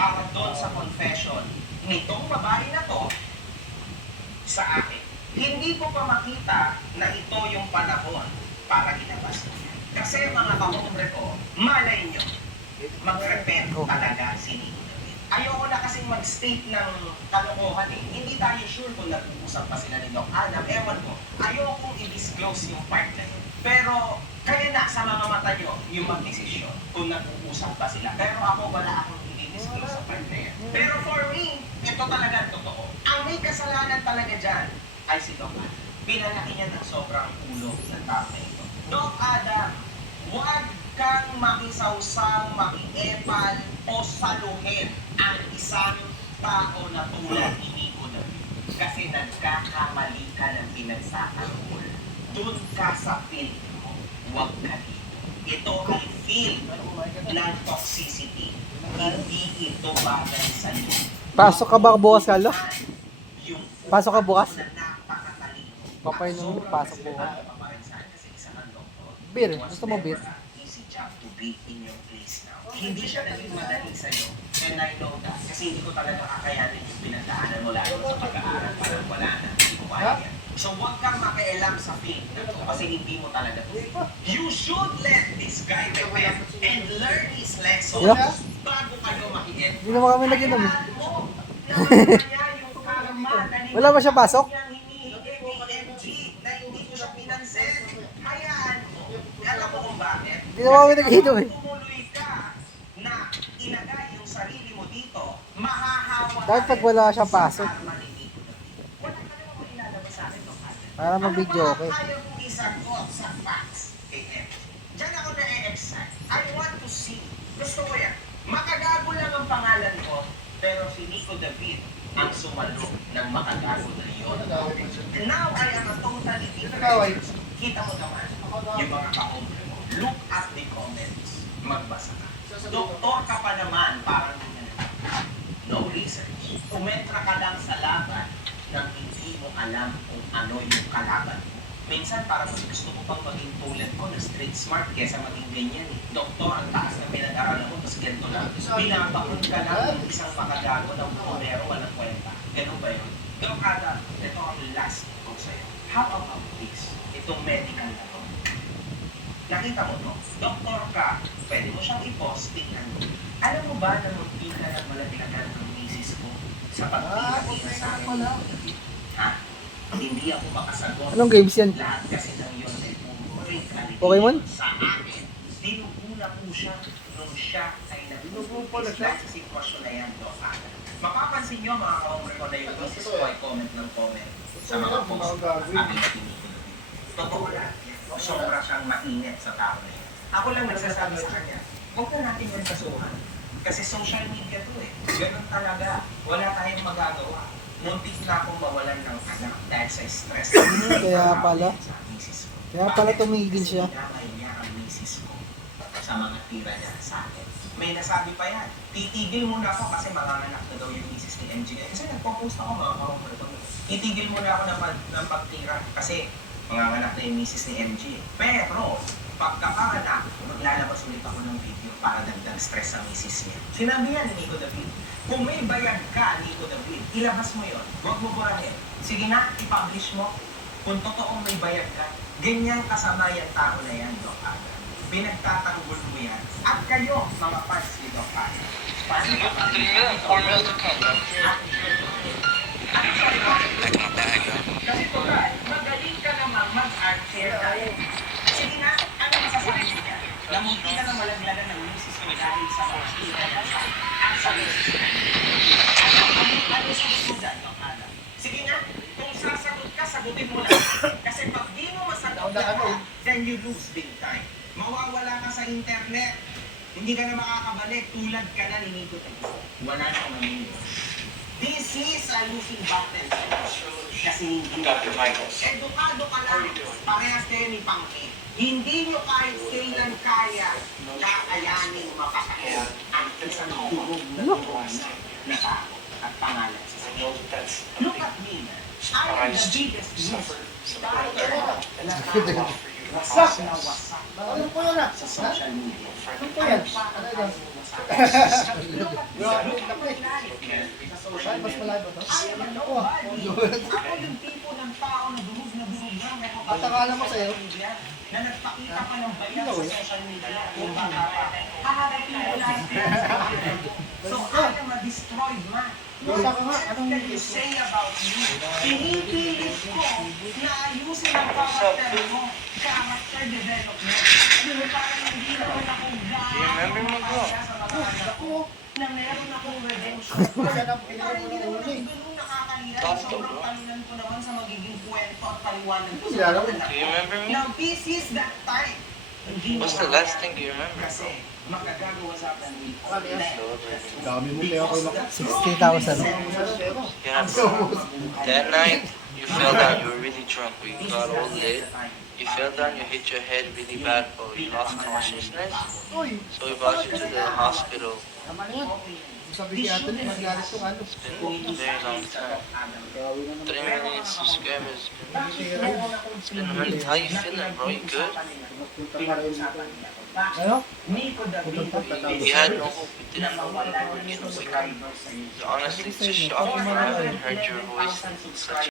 para doon sa confession nitong babae na to sa akin. Hindi ko pa makita na ito yung panahon para ilabas ko yan. Kasi mga kakombre ko, malay nyo, mag-repent talaga si Nico David. Ayoko na kasing mag-state ng kalokohan eh. Hindi tayo sure kung nag-uusap pa sila ni Doc Adam. Ewan ko, ayokong i-disclose yung part na yun. Pero, kaya na sa mga mata nyo yung mag-desisyon kung nag-uusap pa sila. Pero ako, wala akong i-disclose sa part na yan. Pero for me, ito talaga totoo. Ang may kasalanan talaga dyan ay si Doc Adam. Pinalaki niya ng sobrang ulo ng tao na ito. Doc Adam, huwag kang makisawsaw, makiepal o saluhin ang isang tao na tulad ni Nico David. Kasi nagkakamali ka ng pinagsatanggol. Doon ka sa field mo, huwag ka dito. Ito ay field ng toxicity. Hindi ito bagay sa'yo. Pasok ka ba bukas, Carlo? Pasok ka bukas? Papay nung pasok bukas. Beer, gusto mo beer? Hindi siya naging madali sa'yo. And I know that. Kasi hindi ko talaga kakayanin yung pinagdaanan mo lalo sa pag-aaral. Parang wala na. Hindi ko kaya yan. So huwag kang makialam sa field na to kasi hindi mo talaga to. You should let this guy repent and learn his lesson bago kayo makiit. Hindi naman kami nag-inom. Wala ba siya pasok? Hindi naman kami nag-inom eh. Dahil pag wala siya pasok. Para mag-video okay. Ayaw kong isagot sa facts. Diyan ako na-excite. I want to see. Gusto ko yan. Makagago lang ang pangalan ko, pero si Nico David ang sumalo ng makagago na yun. Now I am a totally different. Kita mo naman, yung mga kakombre mo. Look at the comments. Magbasa ka. Doktor ka pa naman, parang no research. Kumentra ka lang sa laban nang hindi mo alam kung ano yung kalaban mo. Minsan parang mas gusto ko pang maging tulad ko na street smart kesa maging ganyan eh. Doktor, ang taas na pinag-aralan mo, mas ganito lang. Pinapakon ka lang ng isang makagago ng pomero, walang kwenta. Ganun ba yun? Doc Adam, ito ang last ko sa'yo. How about this? Itong medical na to. Nakita mo to? Doktor ka, pwede mo siyang i-postingan. Alam mo ba na munti ka ng malaglagan ng misis ko sa pagpila sa akin? Ha? Hindi ako makasagot. Anong games yan? Lahat kasi ng yun ay Pokemon? sa akin. Tinuguna po siya nung siya ay nag-uupis sa sitwasyon na yan, Doc Adam. Mapapansin nyo mga ka-hombre ko na yung misis ko ay comment ng comment sa mga post aking tinigil. Totoo lang. Sobra siyang mainit sa tao na yan. Ako lang nagsasabi sa kanya, huwag na natin yung kasuhan. Kasi social media to eh. Ganun talaga. Wala tayong magagawa. Muntik na akong mawalan ng anak dahil sa stress. Kaya pala. Kaya pala tumigil siya. Sinamay niya ang misis ko sa mga tira niya sa akin. May nasabi pa yan. Titigil muna ako kasi manganganak na daw yung misis ni MJ. Kasi nagpo-post ako mga kakombre ko. Titigil muna ako ng pagtira kasi manganganak na yung misis ni MJ. Pero, pagkapanganak, maglalabas ulit ako ng video para dagdag stress sa misis niya. Sinabi yan ni Nico David. Kung may bayad ka, Nico David, ilabas mo yon. Huwag mo burahin. Sige na, i-publish mo. Kung totoong may bayad ka, ganyan kasama yung tao na yan, Doc Adam. Pinagtatanggol mo yan. At kayo, mga fans ni Doc Adam. Paano ka pa? Kasi total, magaling ka namang mag-art-share tayo. Sige na, ano masasabi niya? Namunti ka na malaglagan ng misis ko dahil sa mga tira niya sa ang sabi. Ano sagot mo dyan, Doc Adam? Sige nga, kung sasagot ka, sagutin mo lang. Kasi pag di mo masagot ka, then you lose big time. Mawawala ka sa internet. Hindi ka na makakabalik. Tulad ka na ni Nico David. Wala na mamili. This is a losing battle. Kasi hindi Dr. Michaels. Edukado ka lang. Parehas kayo ni Pangke. Hindi nyo kahit kailan kaya kakayanin mapakain ang isang durog na durog na tao at pangalan sa inyo. Look at me, man. I am the biggest loser. Wasak na wasak. Ano po yun ah? sa social media. Ano po yan? Ano yan? Grabe, laki. Sa social Ay, mas media. malayo ba to? Ano ba? Ako yung tipo ng tao na durug na At akala mo sa'yo? na nagpakita pa ng bayan sa social media kung baka pa. Haharapin ko lahat yan sa akin. So I am a destroyed man. Basta ka nga, What anong can you say about me? Pinipilit ko na ayusin ang character mo. Character development. Parang hindi naman ako Remember mo bro? sa mga anak ko na meron akong redemption. Yan ang Parang hindi naman pinag-uuli. ako ganun nakakalilan. Tasto, Sobrang bro. talunan ko naman sa magiging kwento at paliwanag ko sa Yeah, mga no? anak Do ko. you remember me? Now, this is that time. Hindi What's mo the last kaya thing you remember? Kasi magagagawa sa atin ni Ano yan? Dami mo kaya ako naku. 60,000. Yeah. That night, you fell down. You were really drunk. We got all lit. You fell down. You hit your head really bad, but you lost consciousness. Uy, So we brought you to the hospital. tama na yan. Sabi kaya ito niya, magalit yung ano. It's been a very long time. 3 million subscribers. It's been really. How you feeling, bro? You good? Ano? We had no hope. We didn't know when we were gonna wake up. Honestly, it's a shock. I haven't heard your voice in such